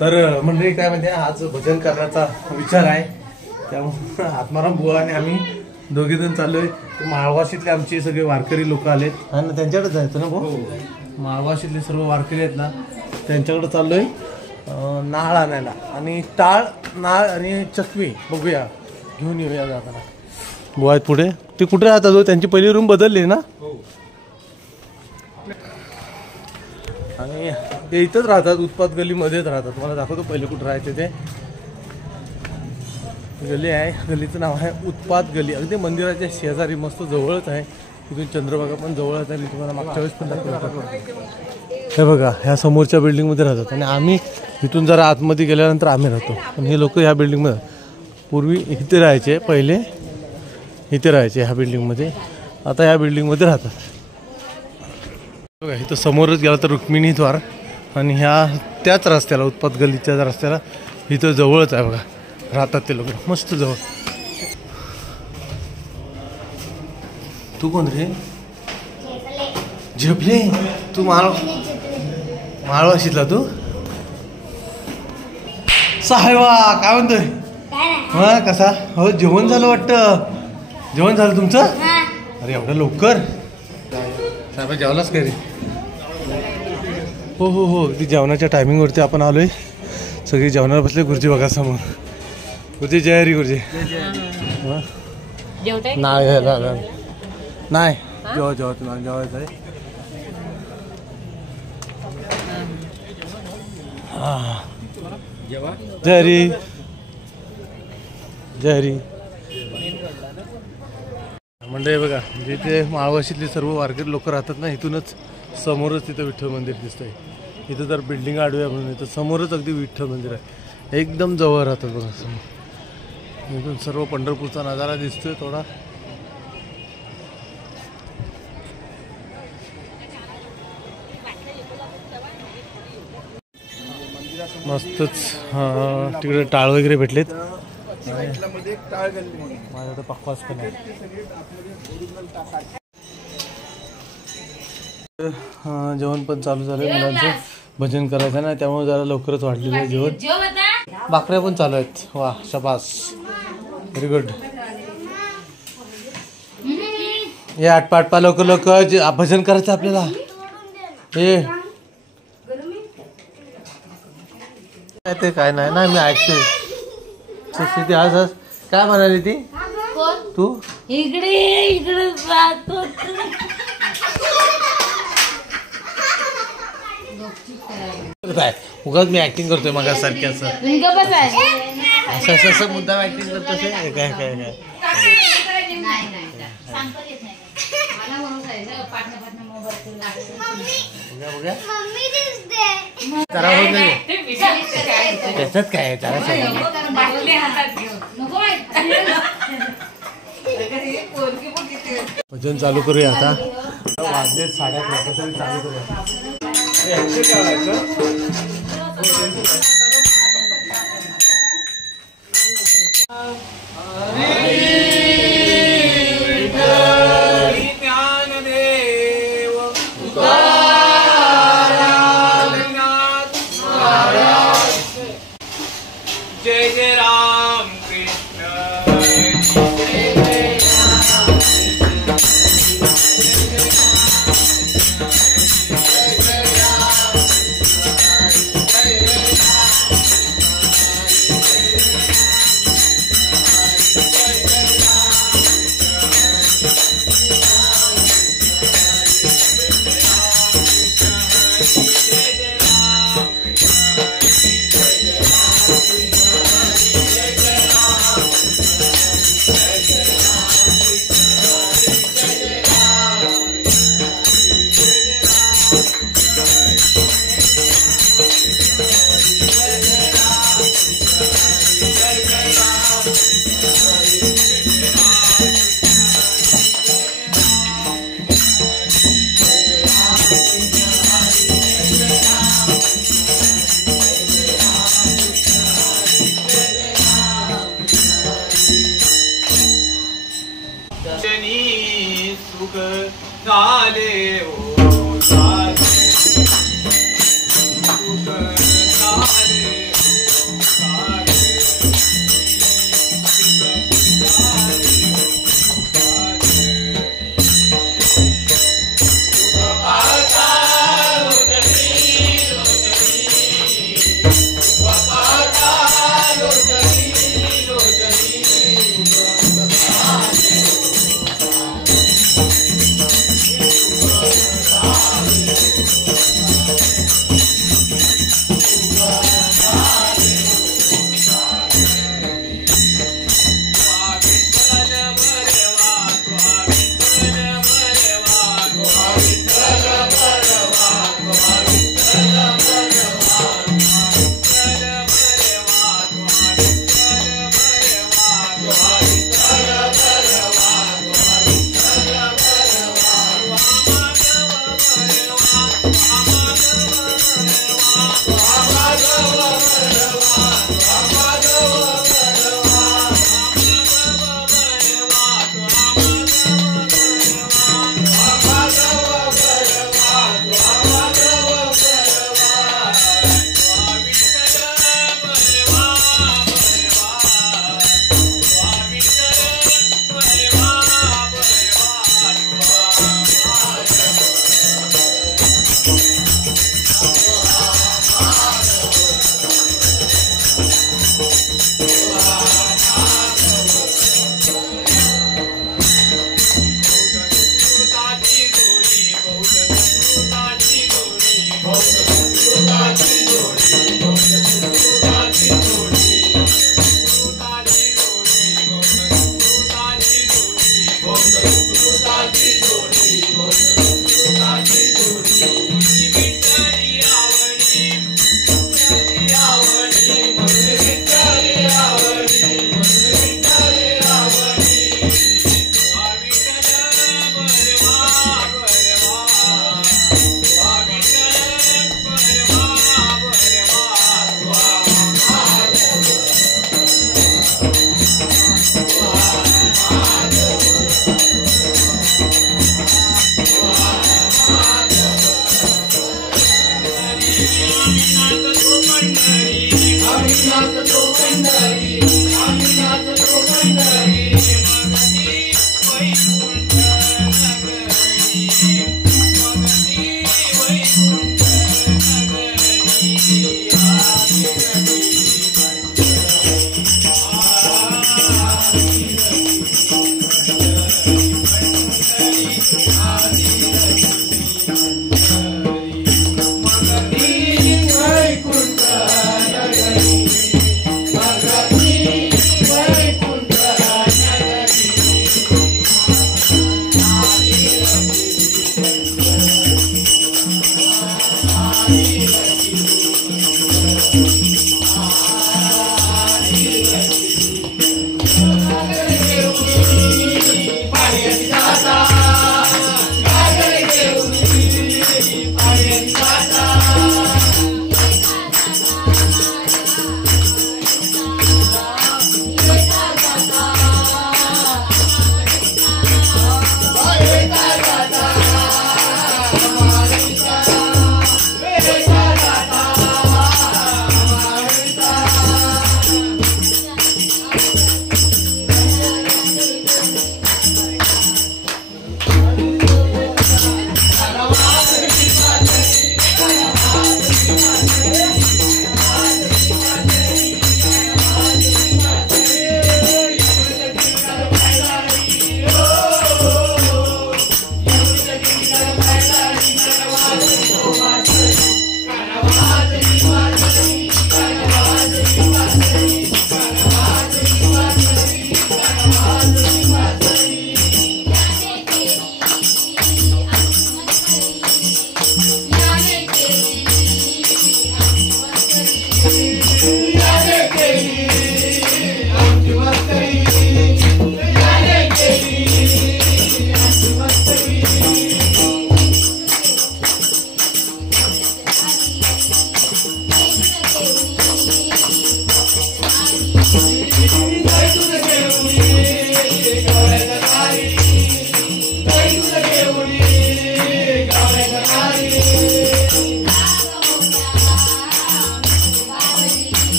तर मंडळी काय म्हणजे आज भजन करण्याचा विचार आहे, त्यामुळे आत्माराम बुवा आणि आम्ही दोघे जण चाललोय. माळवाशीतले आमचे सगळे वारकरी लोक आलेत हा ना, त्यांच्याकडे जायचं ना भाऊ. माळवाशीतले सर्व वारकरी आहेत ना, त्यांच्याकडे चाललोय नाळ आणायला. आणि टाळ नाळ आणि चकवी बघूया घेऊन येऊया जाताना. बुवा आहेत पुढे, ते कुठे राहतात हो? त्यांची पहिली रूम बदलली ना. आणि ते इथंच राहतात, उत्पात गल्लीमध्येच राहतात. मला दाखवतो पहिले कुठं राहायचे ते. गली आहे, गलीचं नाव आहे उत्पात गली. अगदी मंदिराच्या शेजारी मस्त जवळच आहे. इथून चंद्रभागा पण जवळच आहे. मी तुम्हाला मागच्या वेळेस पण दाखवतो. हे बघा, ह्या समोरच्या बिल्डिंगमध्ये राहतात आणि आम्ही इथून जरा आतमध्ये गेल्यानंतर आम्ही राहतो. पण हे लोक ह्या बिल्डिंगमध्ये पूर्वी इथे राहायचे, पहिले इथे राहायचे ह्या बिल्डिंगमध्ये, आता ह्या बिल्डिंगमध्ये राहतात. बघा इथं समोरच गेला तर रुक्मिणी द्वार आणि ह्या त्याच रस्त्याला उत्पात गलीच्या रस्त्याला इथं जवळच आहे बघा राहतात ते लोक मस्त जवळ. तू कोण रे? झेपले तू? माळवाशीतला तू? साहेबा काय म्हणतोय? हा कसा हो? जेवण झालं वाटतं. जेवण झालं तुमचं? अरे एवढं लवकर? साहेब जेवलाच काय रे? हो हो हो, ती जेवणाच्या टायमिंगवरती आपण आलोय. सगळी जेवणाला बसले. गुरुजी बघा समोर. गुरुजी जय हरी. गुरुजी नाही नाही जेव्हा तुम्हाला जेवायचं आहे. जय हरी जय हरी. म्हणजे बघा जिथे माळवाशीतले सर्व वारकरी लोक राहतात ना, इथूनच समोरच तिथं विठ्ठल मंदिर दिसतंय. इथं तर बिल्डिंग आडव्या म्हणून इथं समोरच अगदी विठ्ठल मंदिर आहे. एकदम जवळ राहतात बघा समोर. इथून सर्व पंढरपूरचा नजारा दिसतोय थोडा. मस्तच. तिकडे टाळ वगैरे भेटलेत. माझ्याकडे पक्वास पण आहे. जेवण पण चालू झालंय. मुलांचं भजन करायचं ना, त्यामुळे जरा लवकरच वाढलेलं आहे जेवण. भाकऱ्या पण चालू आहेत. वा शाबास, व्हेरी गुड. हे आटपा लवकर लवकर भजन करायचं आपल्याला. हे ते काय नाही ना, मी ऐकतोय. आज काय म्हणाली ती? तू इकडे इकडे जातो. काय उगाच मी ऍक्टिंग करतोय मग सारखी असं असं असं मुद्दा ऍक्टिंग करतो. काय काय काय त्याच्यात काय भजन चालू करूया आता. वाजले 11:30 तरी चालू करूया. जय जय राम कृष्ण. सुख झाले हो सुख झाले.